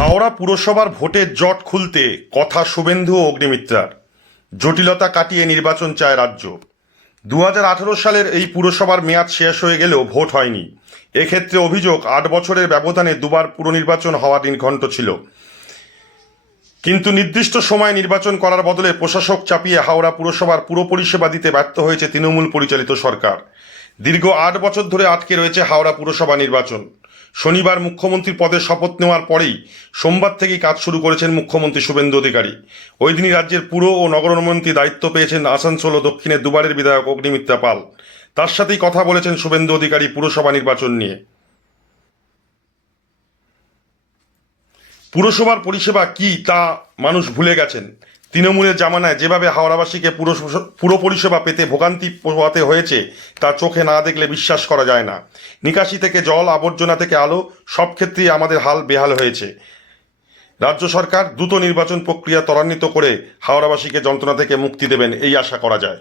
হাওড়া পুরসভার ভোটের জট খুলতে কথা শুভেন্দু ও অগ্নিমিত্রার। জটিলতা কাটিয়ে নির্বাচন চায় রাজ্য। 2018 সালের এই পুরসভার মেয়াদ শেষ হয়ে গেলেও ভোট হয়নি। এক্ষেত্রে অভিযোগ 8 বছরের ব্যবধানে দুবার পুরনির্বাচন হওয়া নির্ঘণ্ট ছিল। কিন্তু নির্দিষ্ট সময়ে নির্বাচন করার বদলে প্রশাসক চাপিয়ে হাওড়া পুরসভার পুরো পরিষেবা দিতে ব্যর্থ হয়েছে তৃণমূল পরিচালিত সরকার। দীর্ঘ 8 বছর ধরে আটকে রয়েছে হাওড়া পুরসভা নির্বাচন। শনিবার মুখ্যমন্ত্রীর পদে শপথ নেওয়ার পরেই সোমবার থেকেই কাজ শুরু করেছেন মুখ্যমন্ত্রী শুভেন্দু অধিকারী। ওই দিনই রাজ্যের পুর ও নগরোন্নয়নমন্ত্রী দায়িত্ব পেয়েছেন আসানসোল ও দক্ষিণের দুবারের বিধায়ক অগ্নিমিত্রা পাল। তার সাথেই কথা বলেছেন শুভেন্দু অধিকারী পুরসভা নির্বাচন নিয়ে। পুরসভার পরিষেবা কি তা মানুষ ভুলে গেছেন। তৃণমূলের জামানায় যেভাবে হাওড়াবাসীকে পুরো পরিষেবা পেতে ভোগান্তি পোহাতে হয়েছে তা চোখে না দেখলে বিশ্বাস করা যায় না। নিকাশি থেকে জল, আবর্জনা থেকে আলো, সব ক্ষেত্রেই আমাদের হাল বেহাল হয়েছে। রাজ্য সরকার দ্রুত নির্বাচন প্রক্রিয়া ত্বরান্বিত করে হাওড়াবাসীকে যন্ত্রণা থেকে মুক্তি দেবেন এই আশা করা যায়।